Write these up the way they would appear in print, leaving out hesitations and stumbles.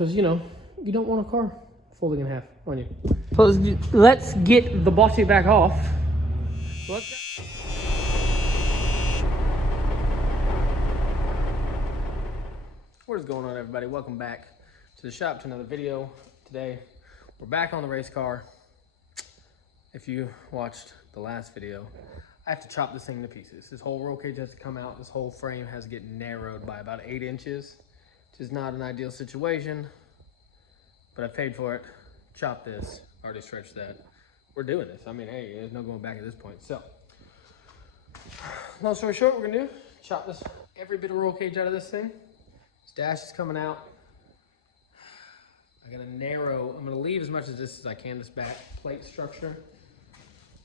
because, you know, you don't want a car folding in half on you. So let's get the body back off. What is going on, everybody? Welcome back to the shop to another video. Today, we're back on the race car. If you watched the last video, I have to chop this thing into pieces. This whole roll cage has to come out. This whole frame has to get narrowed by about 8 inches, which is not an ideal situation, but I paid for it. Chop this, already stretched that. We're doing this. I mean, hey, there's no going back at this point. So, long story short, we're gonna do, chop this, every bit of roll cage out of this thing. This dash is coming out. I'm gonna leave as much of this as I can, this back plate structure.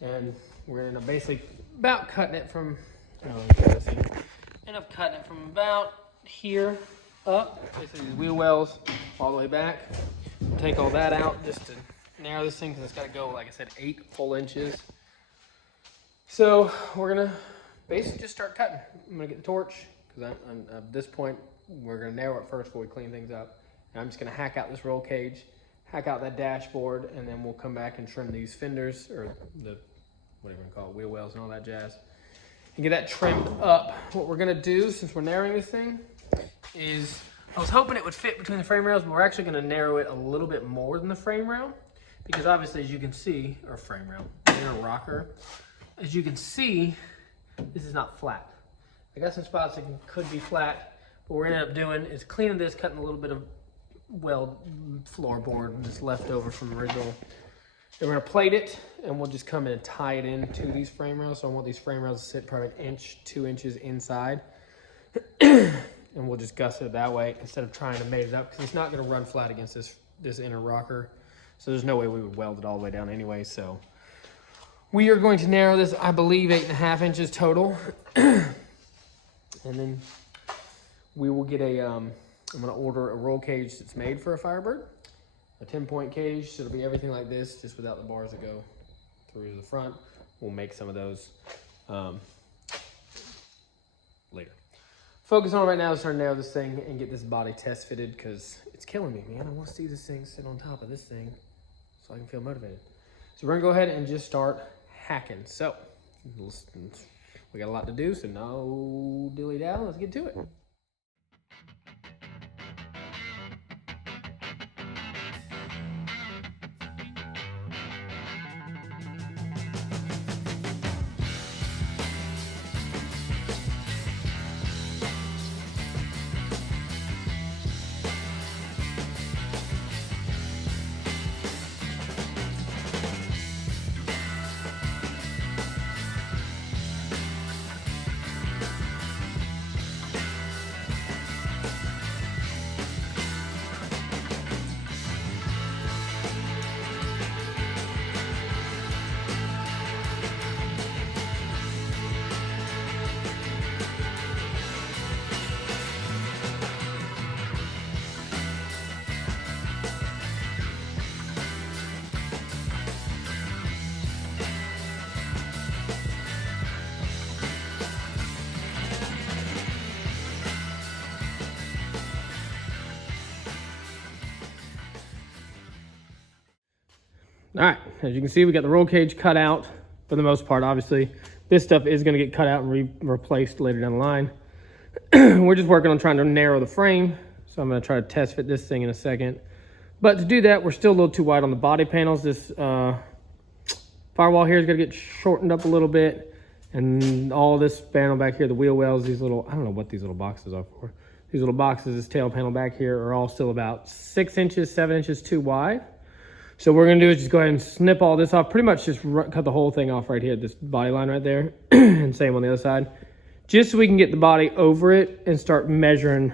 And we're gonna basically about cutting it from, end up cutting it from about here up, basically these wheel wells all the way back. Take all that out just to narrow this thing, because it's got to go, like I said, 8 full inches. So we're gonna basically just start cutting. I'm gonna get the torch, because at this point we're gonna narrow it first before we clean things up. And I'm just gonna hack out this roll cage, hack out that dashboard, and then we'll come back and trim these fenders, or the whatever you call it, wheel wells and all that jazz, and get that trimmed up. What we're gonna do, since we're narrowing this thing, is I was hoping it would fit between the frame rails, but we're actually gonna narrow it a little bit more than the frame rail, because obviously, as you can see, or frame rail, inner rocker, as you can see, this is not flat. I got some spots that could be flat. What we're gonna end up doing is cleaning this, cutting a little bit of weld floorboard that's left over from the original. Then we're gonna plate it, and we'll just come in and tie it into these frame rails. So I want these frame rails to sit probably 1 inch, 2 inches inside. And we'll just gusset it that way instead of trying to mate it up, because it's not gonna run flat against this inner rocker. So there's no way we would weld it all the way down anyway. So we are going to narrow this, I believe, 8.5 inches total. And then we will get I'm gonna order a roll cage that's made for a Firebird, a 10-point cage. So it'll be everything like this, just without the bars that go through to the front. We'll make some of those later. Focus on right now is trying to narrow this thing and get this body test fitted, because it's killing me, man. I want to see this thing sit on top of this thing so I can feel motivated. So we're gonna go ahead and just start hacking. So we got a lot to do, so no dilly-dally, let's get to it. All right, as you can see, we got the roll cage cut out for the most part. Obviously, this stuff is gonna get cut out and replaced later down the line. We're just working on trying to narrow the frame. So I'm gonna try to test fit this thing in a second. But to do that, we're still a little too wide on the body panels. This firewall here is gonna get shortened up a little bit. And all this panel back here, the wheel wells, these little, I don't know what these little boxes are for. These little boxes, this tail panel back here, are all still about 6 inches, 7 inches too wide. So what we're gonna do is just go ahead and snip all this off, pretty much just cut the whole thing off right here, this body line right there, and same on the other side, just so we can get the body over it and start measuring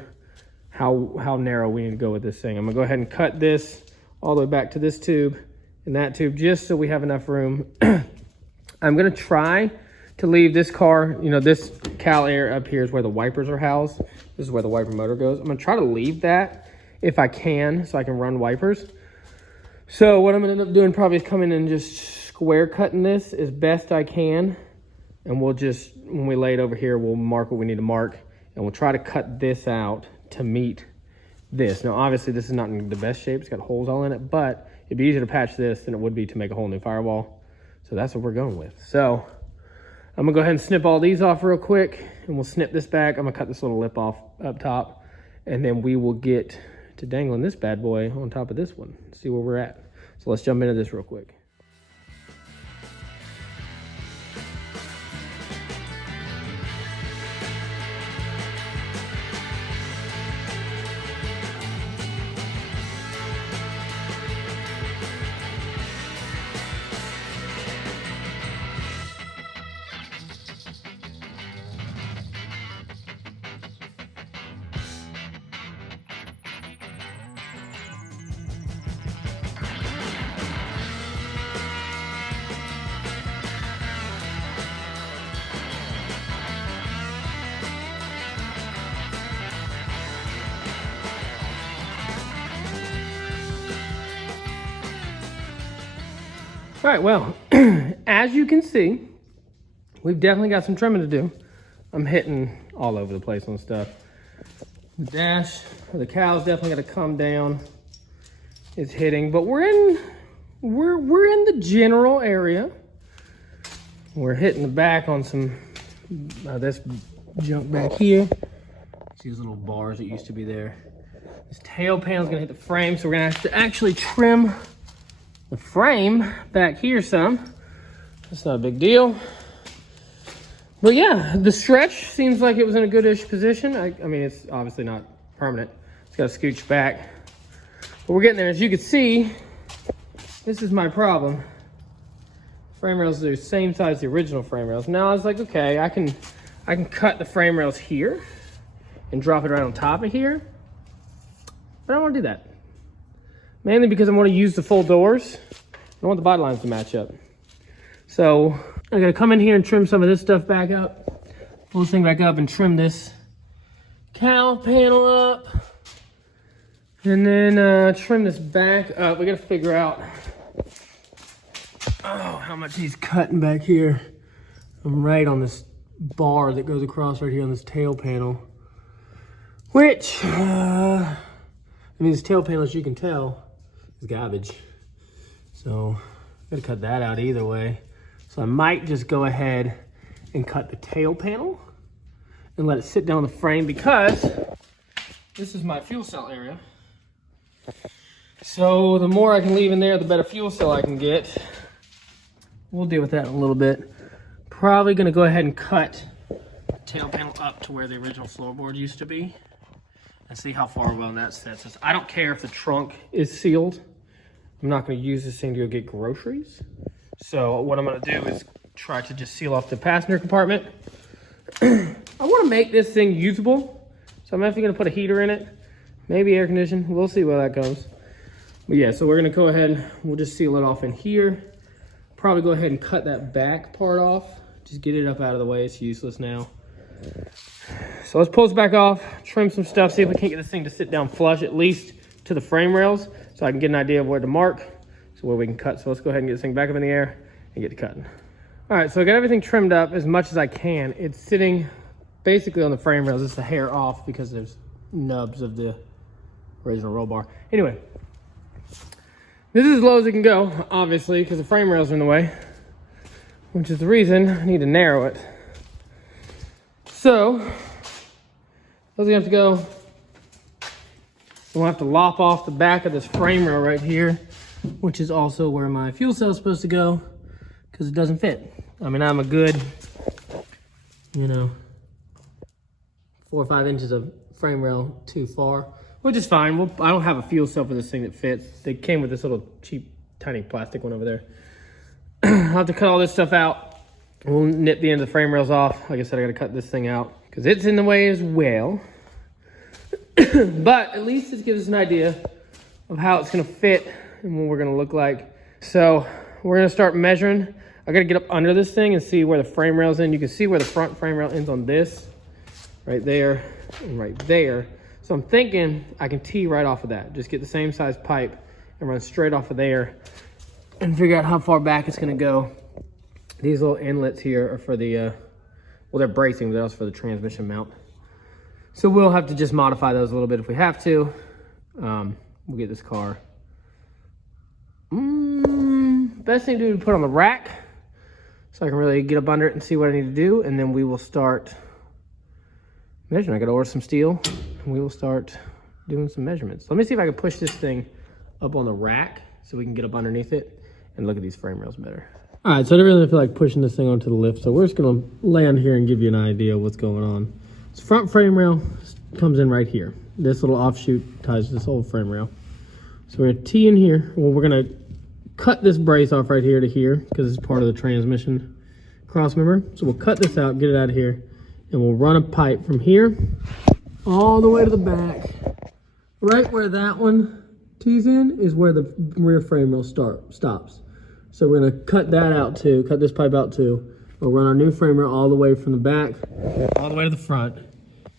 how narrow we need to go with this thing. I'm gonna go ahead and cut this all the way back to this tube and that tube, just so we have enough room. I'm gonna try to leave this car, you know, this cowl area up here is where the wipers are housed. This is where the wiper motor goes. I'm gonna try to leave that if I can, so I can run wipers. So what I'm gonna end up doing probably is coming and just square cutting this as best I can. And we'll just, when we lay it over here, we'll mark what we need to mark. And we'll try to cut this out to meet this. Now, obviously, this is not in the best shape. It's got holes all in it, but it'd be easier to patch this than it would be to make a whole new firewall. So that's what we're going with. So I'm gonna go ahead and snip all these off real quick, and we'll snip this back. I'm gonna cut this little lip off up top, and then we will get to dangling this bad boy on top of this one. See where we're at. So let's jump into this real quick. All right, well, as you can see, we've definitely got some trimming to do. I'm hitting all over the place on stuff. The dash for the cow's definitely got to come down. It's hitting, but we're in the general area. We're hitting the back on some this junk back here. See these little bars that used to be there. This tail panel's gonna hit the frame, so we're gonna have to actually trim the frame back here some. That's not a big deal. But yeah, the stretch seems like it was in a good-ish position. I mean, it's obviously not permanent. It's got to scooch back. But we're getting there. As you can see, this is my problem. Frame rails are the same size as the original frame rails. Now I was like, okay, I can cut the frame rails here and drop it right on top of here. But I don't want to do that. Mainly because I want to use the full doors. I don't want the body lines to match up. So I'm gonna come in here and trim some of this stuff back up. Pull this thing back up and trim this cowl panel up. And then trim this back up. We gotta figure out how much he's cutting back here. I'm right on this bar that goes across right here on this tail panel. Which, I mean, this tail panel, as you can tell, is garbage. So I'm gonna cut that out either way. So I might just go ahead and cut the tail panel and let it sit down the frame, because this is my fuel cell area. So the more I can leave in there, the better fuel cell I can get. We'll deal with that in a little bit. Probably gonna go ahead and cut the tail panel up to where the original floorboard used to be and see how far well that sets us. I don't care if the trunk is sealed. I'm not gonna use this thing to go get groceries. So what I'm gonna do is try to just seal off the passenger compartment. I wanna make this thing usable. So I'm actually gonna put a heater in it, maybe air conditioning. We'll see where that goes. But yeah, so we're gonna go ahead, we'll just seal it off in here. Probably go ahead and cut that back part off. Just get it up out of the way, it's useless now. So let's pull this back off, trim some stuff, see if we can't get this thing to sit down flush, at least to the frame rails, so I can get an idea of where to mark, so where we can cut. So let's go ahead and get this thing back up in the air and get to cutting. All right, so I got everything trimmed up as much as I can. It's sitting basically on the frame rails. It's a hair off because there's nubs of the original roll bar. Anyway, this is as low as it can go, obviously, because the frame rails are in the way, which is the reason I need to narrow it. So, those are gonna have to go. We'll have to lop off the back of this frame rail right here, which is also where my fuel cell is supposed to go, because it doesn't fit. I mean, I'm a good, 4 or 5 inches of frame rail too far, which is fine. I don't have a fuel cell for this thing that fits. They came with this little cheap, tiny plastic one over there. I'll have to cut all this stuff out. We'll nip the end of the frame rails off. Like I said, I gotta cut this thing out because it's in the way as well. But at least this gives us an idea of how it's gonna fit and what we're gonna look like. So we're gonna start measuring. I gotta get up under this thing and see where the frame rail's in. You can see where the front frame rail ends on this, right there and right there. So I'm thinking I can tee right off of that. Just get the same size pipe and run straight off of there and figure out how far back it's gonna go. These little inlets here are for the, well, they're bracing, but they're also for the transmission mount. So we'll have to just modify those a little bit if we have to. we'll get this car. Best thing to do is put on the rack so I can really get up under it and see what I need to do, and then we will start measuring. I gotta order some steel and we will start doing some measurements. Let me see if I can push this thing up on the rack so we can get up underneath it and look at these frame rails better. All right, so I don't really feel like pushing this thing onto the lift, so we're just gonna land here and give you an idea of what's going on. This front frame rail comes in right here. This little offshoot ties to this old frame rail. So we're gonna tee in here. Well, we're gonna cut this brace off right here to here because it's part of the transmission cross member. So we'll cut this out, get it out of here, and we'll run a pipe from here all the way to the back. Right where that one tees in is where the rear frame rail stops. So we're gonna cut that out too, cut this pipe out too. We'll run our new frame rail all the way from the back, all the way to the front,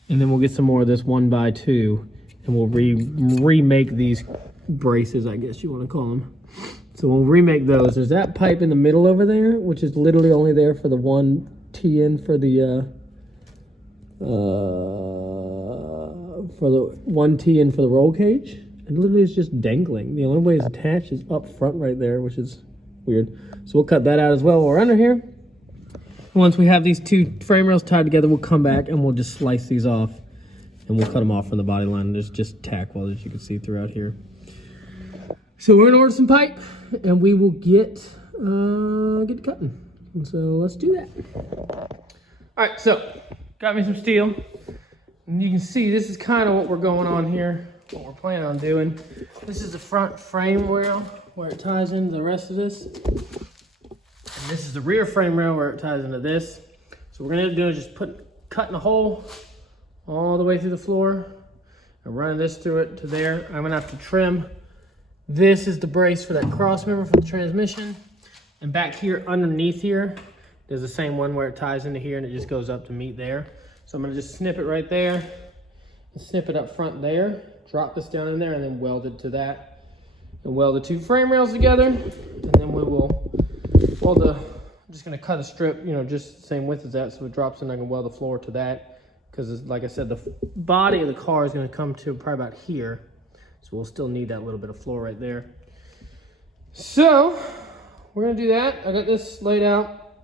and then we'll get some more of this 1x2, and we'll remake these braces, I guess you wanna call them. So we'll remake those. There's that pipe in the middle over there, which is literally only there for the one T-in for the roll cage. And literally it's just dangling. The only way it's attached is up front right there, which is weird. So we'll cut that out as well while we're under here. Once we have these two frame rails tied together, we'll come back and we'll just slice these off, and we'll cut them off from the body line. There's just tack welded, as you can see throughout here. So we're gonna order some pipe and we will get to cutting. And so let's do that. All right, so got me some steel. And you can see this is kind of what we're going on here, what we're planning on doing. This is the front frame rail where it ties into the rest of this. And this is the rear frame rail where it ties into this. So what we're gonna do is just cutting a hole all the way through the floor and running this through it to there. I'm gonna have to trim. This is the brace for that cross member for the transmission. And back here underneath here, there's the same one where it ties into here and it just goes up to meet there. So I'm gonna just snip it right there and snip it up front there, drop this down in there, and then weld it to that. And weld the two frame rails together, and then we will weld I'm just gonna cut a strip, just the same width as that, so it drops in, I can weld the floor to that. Because like I said, the body of the car is gonna come to probably about here. So we'll still need that little bit of floor right there. So we're gonna do that. I got this laid out.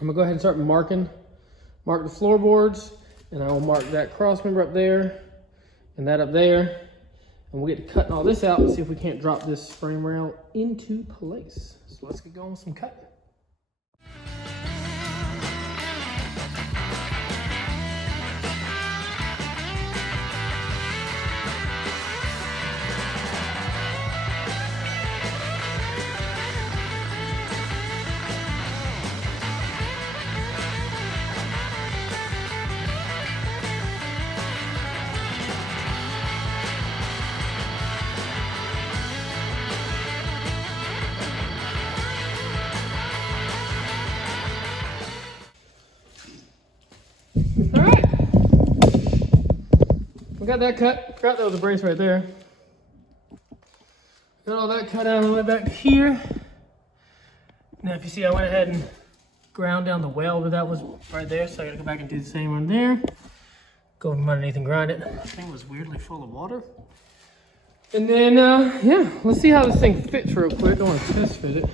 I'm gonna go ahead and start mark the floorboards, and I will mark that cross member up there and that up there. And we'll get to cutting all this out and see if we can't drop this frame rail into place. So let's get going with some cutting. We got that cut. Forgot that was a brace right there. Got all that cut out all the way back to here. Now if you see, I went ahead and ground down the weld where that was right there, so I gotta go back and do the same one there. Go from underneath and grind it. This thing was weirdly full of water. And then, yeah, let's see how this thing fits real quick. I want to test fit it.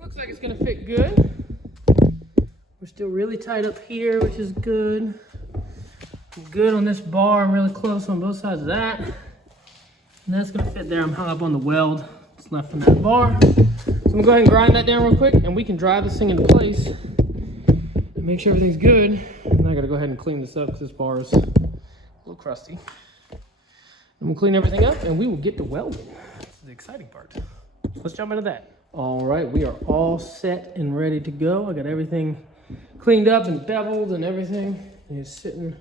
Looks like it's gonna fit good. We're still really tight up here, which is good. Good on this bar. I'm really close on both sides of that. And that's gonna fit there. I'm hung up on the weld that's left from that bar. So I'm gonna go ahead and grind that down real quick, and we can drive this thing into place and make sure everything's good. And I gotta go ahead and clean this up because this bar is a little crusty. And we'll clean everything up and we will get to welding. This is the exciting part. Let's jump into that. All right, we are all set and ready to go. I got everything cleaned up and beveled and everything. It's sitting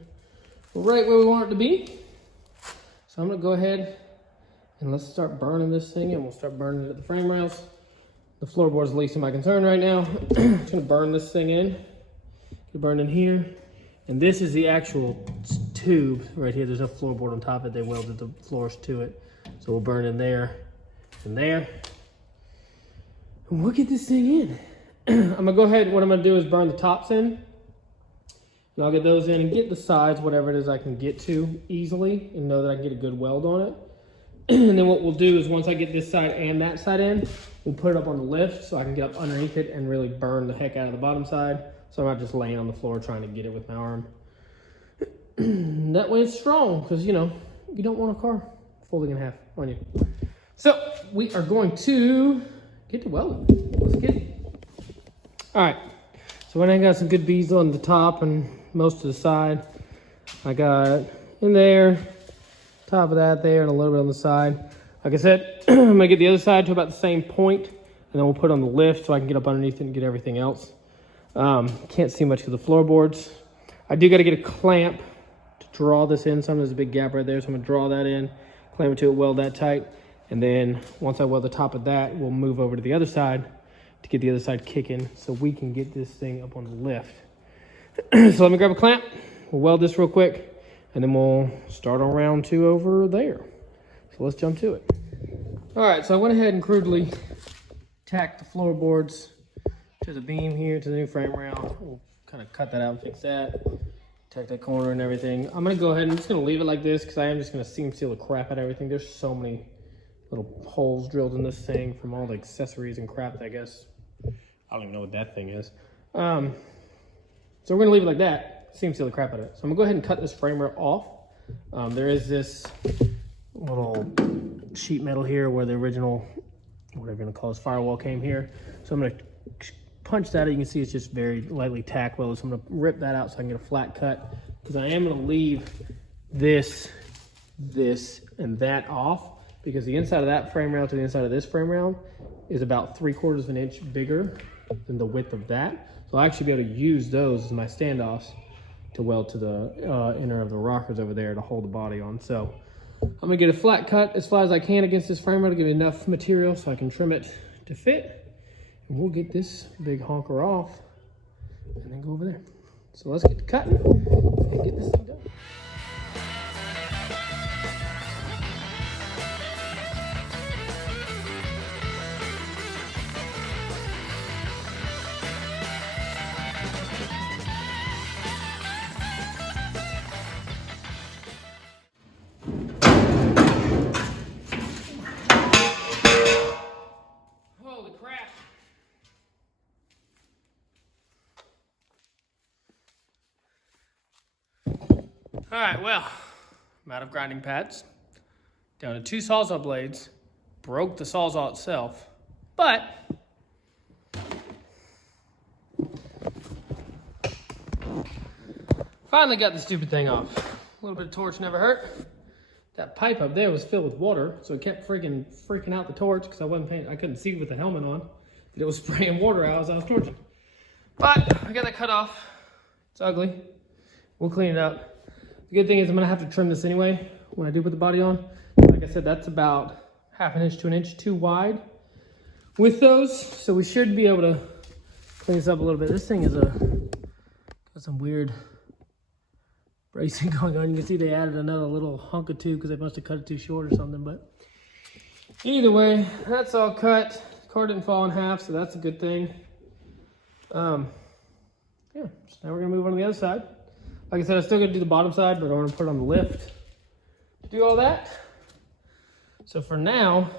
right where we want it to be. So I'm gonna go ahead and let's start burning this thing, and we'll start burning it at the frame rails. The floorboard is the least of my concern right now. Just gonna burn this thing in. Burn in here. And this is the actual tube right here. There's no floorboard on top of it. They welded the floors to it. So we'll burn in there and there. And we'll get this thing in. I'm gonna go ahead, what I'm gonna do is burn the tops in. And I'll get those in and get the sides, whatever it is I can get to easily and know that I can get a good weld on it. And then what we'll do is once I get this side and that side in, we'll put it up on the lift so I can get up underneath it and really burn the heck out of the bottom side. So I'm not just laying on the floor trying to get it with my arm. That way it's strong, because you know, you don't want a car folding in half on you. So we are going to get to welding. Let's get it. All right, so when I got some good beads on the top and most of the side, I got in there, top of that there, and a little bit on the side. Like I said, I'm gonna get the other side to about the same point, and then we'll put it on the lift so I can get up underneath it and get everything else. Can't see much of the floorboards. I do got to get a clamp to draw this in. There's a big gap right there, so I'm gonna draw that in, clamp it to it, weld that tight, and then once I weld the top of that, we'll move over to the other side to get the other side kicking so we can get this thing up on the lift. So let me grab a clamp, we'll weld this real quick, and then we'll start on round 2 over there. So let's jump to it. All right, so I went ahead and crudely tacked the floorboards to the beam here, to the new frame rail. We'll kind of cut that out and fix that. Tack that corner and everything. I'm gonna go ahead and I'm just gonna leave it like this because I am just gonna seam seal the crap out of everything. There's so many little holes drilled in this thing from all the accessories and crap that I guess, I don't even know what that thing is. So we're gonna leave it like that, seam seal the crap out of it. So I'm gonna go ahead and cut this frame rail off. There is this little sheet metal here where the original, whatever you're gonna call this, firewall came here. So I'm gonna punch that out. You can see it's just very lightly tack welded. So I'm gonna rip that out so I can get a flat cut, because I am gonna leave this, and that off, because the inside of that frame rail to the inside of this frame rail is about 3/4 of an inch bigger than the width of that. So I'll actually be able to use those as my standoffs to weld to the inner of the rockers over there to hold the body on. So I'm gonna get a flat cut as flat as I can against this frame rail to give me enough material so I can trim it to fit. And we'll get this big honker off and then go over there. So let's get to cutting and get this thing done. Holy crap. All right, well, I'm out of grinding pads, down to 2 Sawzall blades, broke the Sawzall itself, but finally got the stupid thing off. A little bit of torch never hurt. That pipe up there was filled with water, so it kept freaking out the torch because I couldn't see with the helmet on that it was spraying water out as I was torching. But I got that cut off. It's ugly. We'll clean it up. The good thing is I'm gonna have to trim this anyway when I do put the body on. Like I said, that's about 1/2 inch to 1 inch too wide with those, so we should be able to clean this up a little bit. This thing is got some weird bracing going on. You can see they added another little hunk of tube because they must have cut it too short or something. But either way, that's all cut. The car didn't fall in half, so that's a good thing. Yeah, so now we're gonna move on to the other side. Like I said, I still gotta do the bottom side, but I want to put it on the lift to do all that. So for now,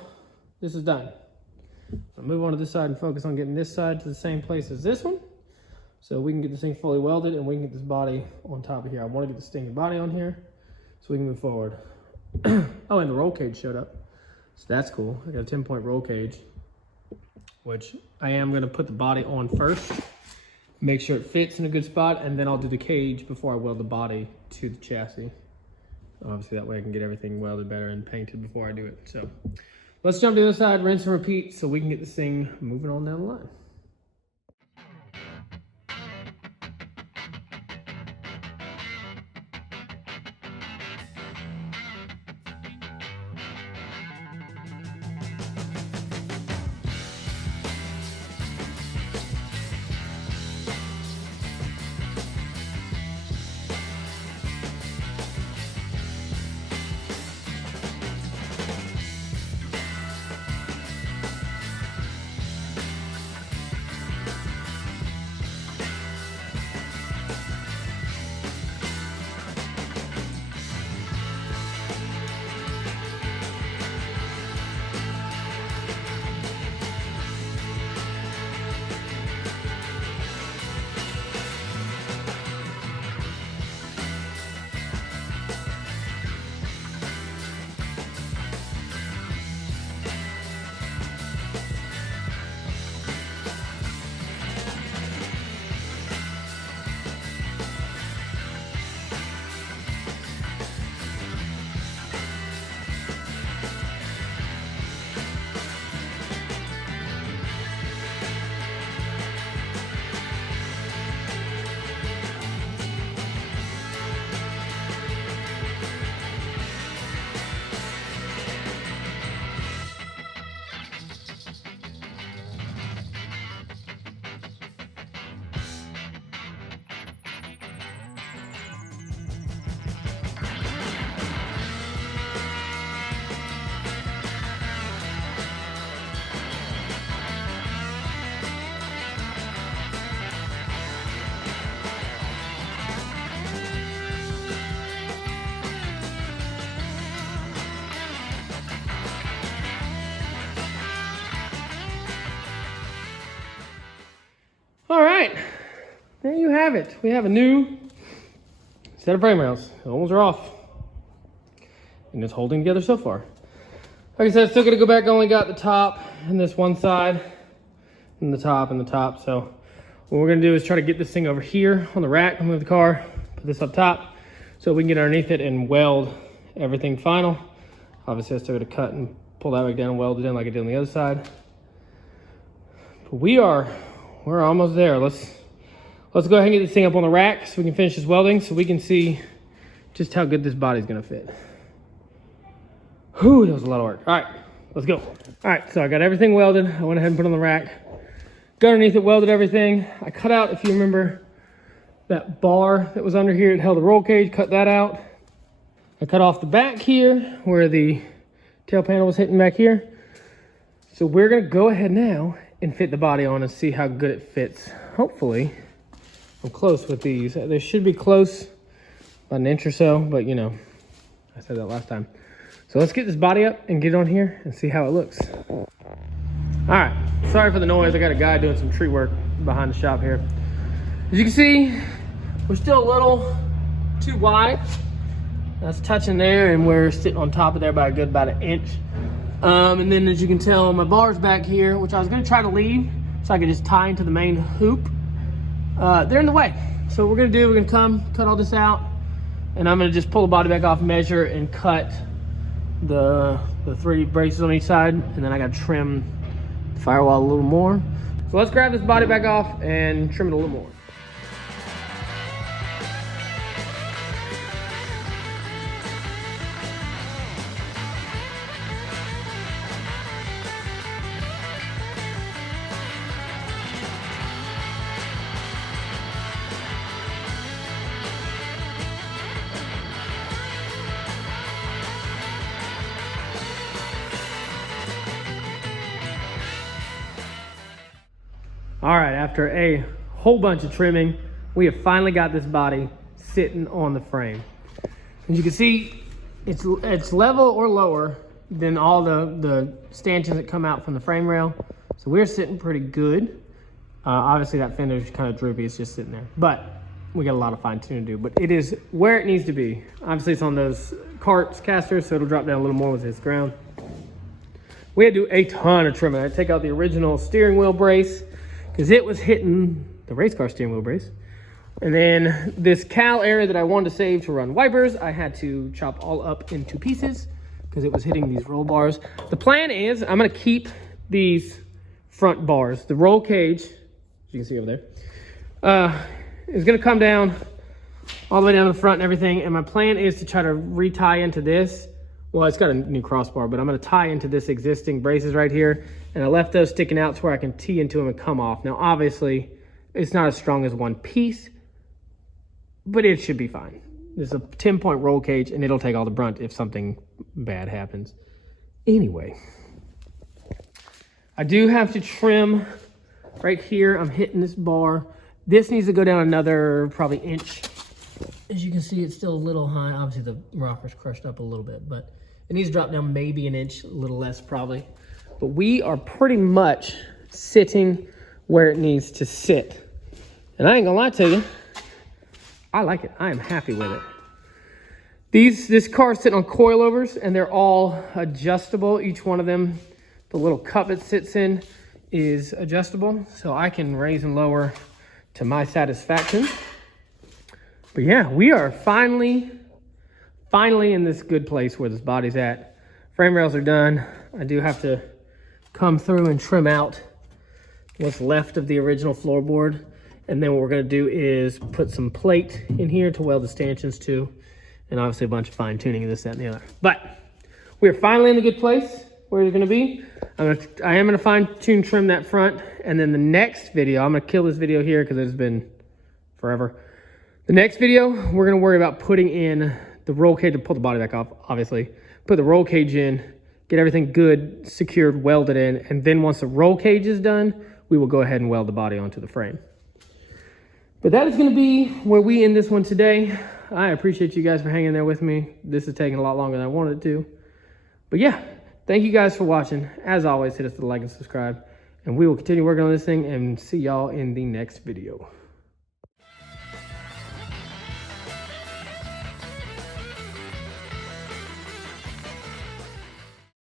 this is done. I'll move on to this side and focus on getting this side to the same place as this one, so we can get this thing fully welded and we can get this body on top of here. I want to get the stinking body on here so we can move forward. Oh, and the roll cage showed up, so that's cool. I got a 10-point roll cage, which I am going to put the body on first, make sure it fits in a good spot, and then I'll do the cage before I weld the body to the chassis. Obviously that way I can get everything welded better and painted before I do it. So let's jump to the other side, rinse and repeat, so we can get this thing moving on down the line. All right, there you have it. We have a new set of frame rails. The old ones are off. And it's holding together so far. Like I said, still gonna go back. Only got the top and this one side, and the top and the top. So what we're gonna do is try to get this thing over here on the rack, move the car, put this up top, so we can get underneath it and weld everything final. Obviously, I still gotta cut and pull that back down and weld it in like I did on the other side. But we're almost there. Let's go ahead and get this thing up on the rack so we can finish this welding, so we can see just how good this body's gonna fit. Whew, that was a lot of work. All right, let's go. All right, so I got everything welded. I went ahead and put it on the rack. Got underneath it, welded everything. I cut out, if you remember, that bar that was under here. It held the roll cage, cut that out. I cut off the back here where the tail panel was hitting back here. So we're gonna go ahead now and fit the body on and see how good it fits. Hopefully, I'm close with these. They should be close, about an inch or so, but you know, I said that last time. So let's get this body up and get on here and see how it looks. All right, sorry for the noise. I got a guy doing some tree work behind the shop here. As you can see, we're still a little too wide. That's touching there, and we're sitting on top of there by about an inch. And then as you can tell, my bar's back here, which I was gonna try to leave so I could just tie into the main hoop. They're in the way. So what we're gonna do, we're gonna cut all this out, and I'm gonna just pull the body back off, measure, and cut the 3 braces on each side, and then I gotta trim the firewall a little more. So let's grab this body back off and trim it a little more. All right, after a whole bunch of trimming, we have finally got this body sitting on the frame. As you can see, it's level or lower than all the stanchions that come out from the frame rail. So we're sitting pretty good. Obviously that fender is kind of droopy, it's just sitting there. But we got a lot of fine tuning to do, but it is where it needs to be. Obviously it's on those carts, casters, so it'll drop down a little more with this ground. We had to do a ton of trimming. I had to take out the original steering wheel brace, because it was hitting the Racecar steering wheel brace. And then this cowl area that I wanted to save to run wipers, I had to chop all up into pieces because it was hitting these roll bars. The plan is I'm gonna keep these front bars. The roll cage, as you can see over there, is gonna come down all the way down to the front and everything. And my plan is to try to retie into this. Well, it's got a new crossbar, but I'm gonna tie into this existing braces right here. And I left those sticking out to where I can tee into them and come off. Now, obviously, it's not as strong as one piece, but it should be fine. There's a 10-point roll cage, and it'll take all the brunt if something bad happens. Anyway, I do have to trim right here. I'm hitting this bar. This needs to go down another probably inch. As you can see, it's still a little high. Obviously, the rocker's crushed up a little bit, but it needs to drop down maybe an inch, a little less probably. But we are pretty much sitting where it needs to sit. And I ain't gonna lie to you, I like it. I am happy with it. This car is sitting on coilovers, and they're all adjustable. Each one of them, the little cup it sits in is adjustable. So I can raise and lower to my satisfaction. But yeah, we are finally in this good place where this body's at. Frame rails are done. I do have to come through and trim out what's left of the original floorboard. And then what we're gonna do is put some plate in here to weld the stanchions to, and obviously a bunch of fine tuning of this, that, and the other. But we're finally in the good place where it's gonna be. I am gonna fine tune trim that front. And then the next video, I'm gonna kill this video here because it's been forever. The next video, we're gonna worry about putting in the roll cage to pull the body back off, obviously. Put the roll cage in, get everything good, secured, welded in, and then once the roll cage is done, we will go ahead and weld the body onto the frame. But that is gonna be where we end this one today. I appreciate you guys for hanging there with me. This is taking a lot longer than I wanted it to. But yeah, thank you guys for watching. As always, hit us with a like and subscribe, And we will continue working on this thing and see y'all in the next video.